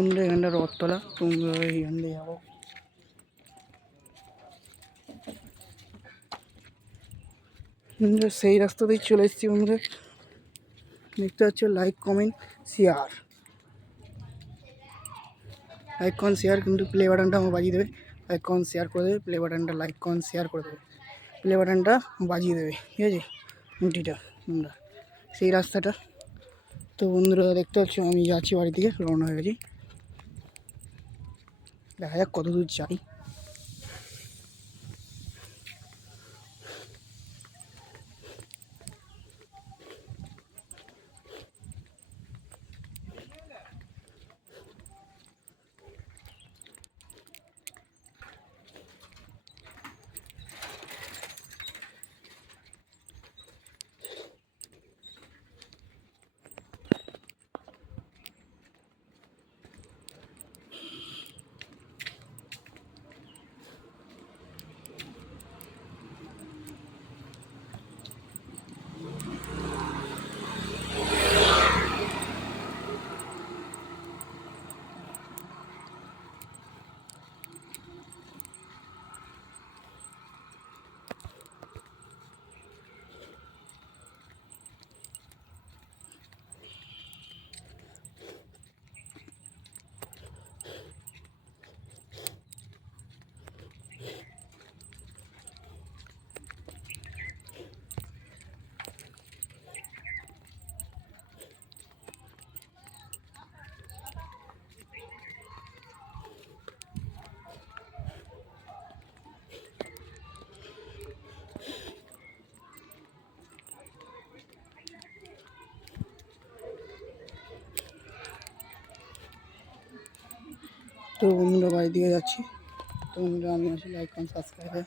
তোমরা এখানটা রথতলা, তোমরা এইখান দিয়ে যাবো। সেই রাস্তাতেই চলে এসেছি বন্ধুরা। দেখতে পাচ্ছ, like comment share, like comment share, কিন্তু প্লে বাটনটা আমার বাজিয়ে দেবে। লাইক কমেন্ট শেয়ার করে দেবে, প্লে বাটনটা লাইক কমেন্ট শেয়ার করে দেবে, প্লে বাটনটা বাজিয়ে দেবে, ঠিক আছে? ঘন্টিটা তোমরা সেই রাস্তাটা। তো বন্ধুরা দেখতে পাচ্ছ, আমি যাচ্ছি বাড়ি থেকে, রওনা হয়ে গেছি। দেখা যাক কত দূর যাই। তো বন্ধুরা বাড়ি দিকে যাচ্ছি। তো বন্ধুরা আমি আসলে লাইক কমেন্ট সাবস্ক্রাইব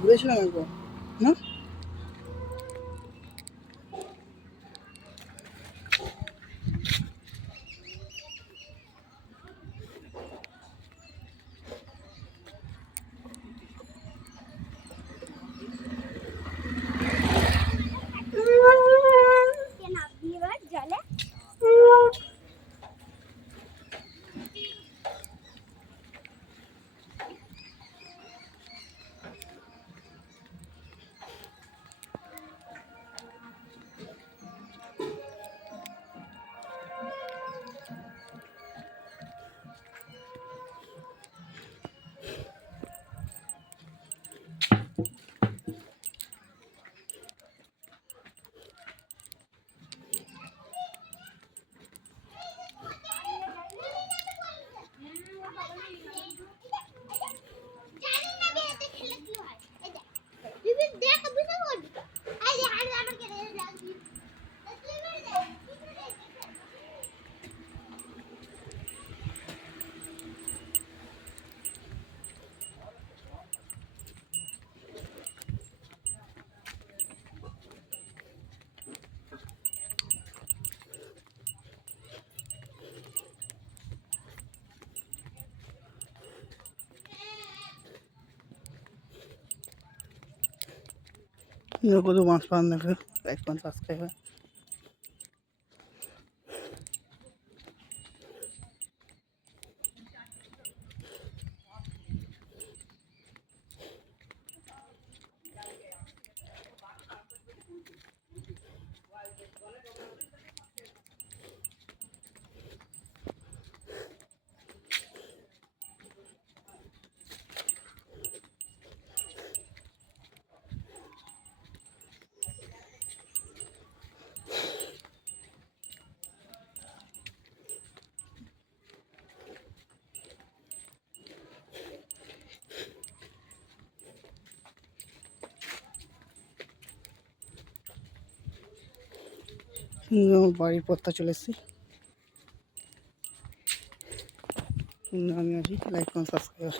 ঘুরেছিলাম একবার না। কত মাছ পান দেখে, লাইক কমেন্ট সাবস্ক্রাইব। বাড়ির পথটা চলে এসেছি। আমি আছি, লাইক কমেন্ট সাবস্ক্রাইব।